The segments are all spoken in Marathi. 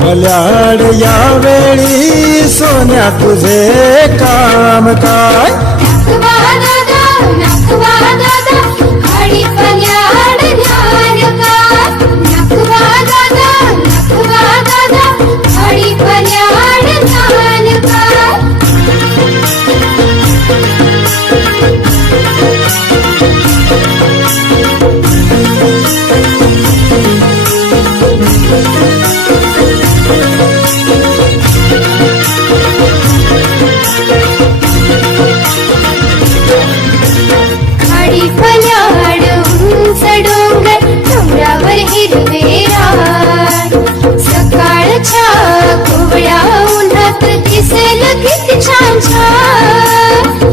फल्याड यावेळी सोन्या तुझे काम काय?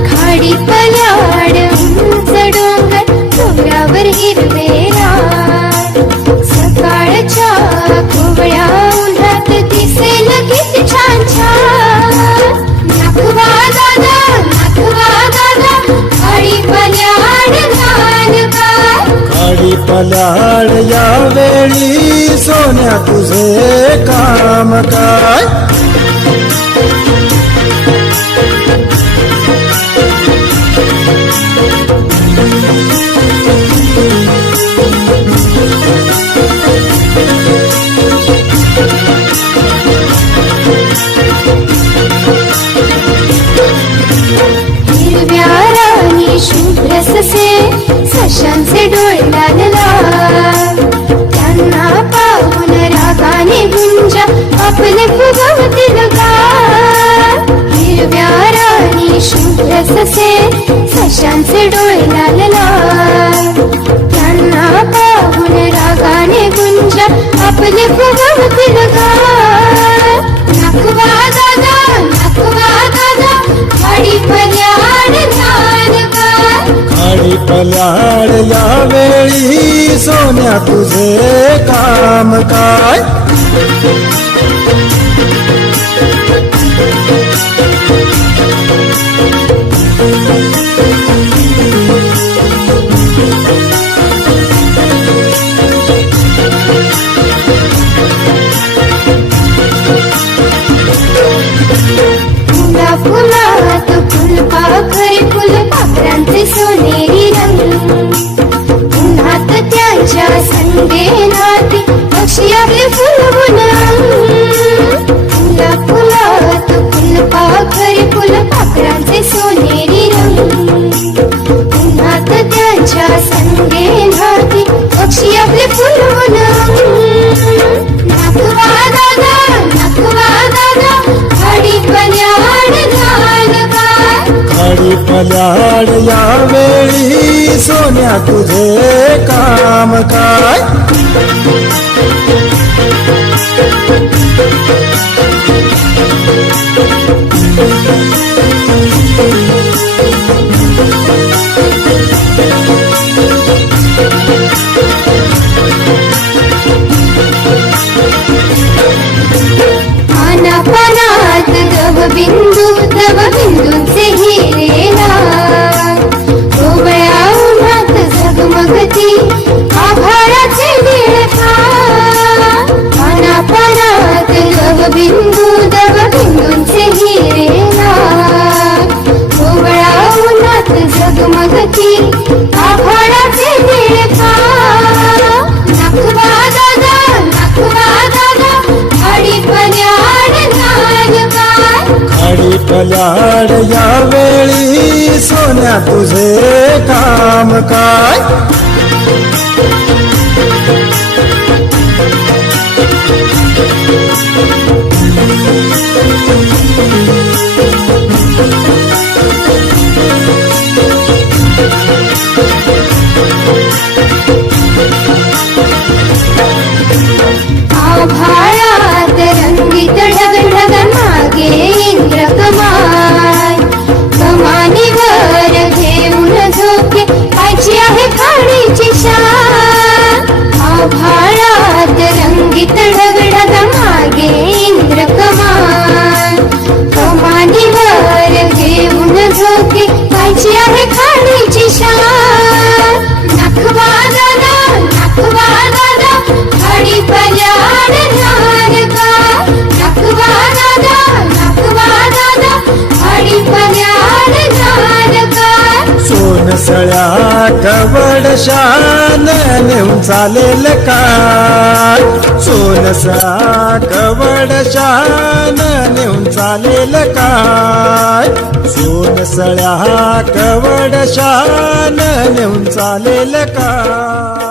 खाडी पल्याड उंच डोंगर डोंगरावर हिरवे रान सकाळच्या कोवळ्या उन्हात दिसेल किती छान छान नाखवा दादा खाडी पल्याड गाण काय? खाडी पल्याड यावेळी सोन्या तुझे काम काय? हिरव्या राणी शुभ्र ससे सशांचे डोळे लाल लाल त्यांना पाहून रागाने गुंजा आपले फुगवतील गाल. हिरव्या राणी शुभ्र ससे सशांचे डोळे लाल लाल त्यांना पाहून रागाने गुंजा आपले फुगवतील गाल. नाखवा दादा खाडी पल्याड गाण काय? खाडी पल्याड यावेळी सोन्या तुझे काम काय? फुलात फुलपाखरे फुलपाखरांचे सोनेरी रंग उन्हात त्यांच्या संदेनात पक्षी आपले फुलवून फुलात फुलपाखरे फुलपाखरांचे सोनेरी रंग उन्हात त्यांच्या संदेनात पक्षी आपले फुलवून नाखवा दादा खाडी पल्याड गाण काय? खाडी पल्याड यावेळी सोन्या तुझे काम काय? पानात दवबिंदूंचे हिरे लाल कोवळ्या उन्हात झगमगती आभाळाचे निळखार. पानात दवबिंदूंचे हिरे लाल कोवळ्या उन्हात झगमगती आभाळाचे निळखार. नाखवा दादा खाडी पल्याड गाण काय? खाडी पल्याड यावेळी सोन्या तुझे काम काय आभाळात रंगीत ढग मागे इंद्र कमाल कमानीवर घेऊन झोके पायची आहे खाडीची शान आभाळात रंगीत ढग मागे इंद्र कमाल कमानीवर घेऊन झोके पायची आहे खाडीची शान नखवा दादा खडी पल्याड न्हान का नखवा दादा खडी पल्याड न्हान का सोनसळ्या कवड शान नेऊन चालेल काय सोनसळ्या कवड शान नेऊन चालेल काय सोनसळ्या कवड शान नेऊन चालेल काय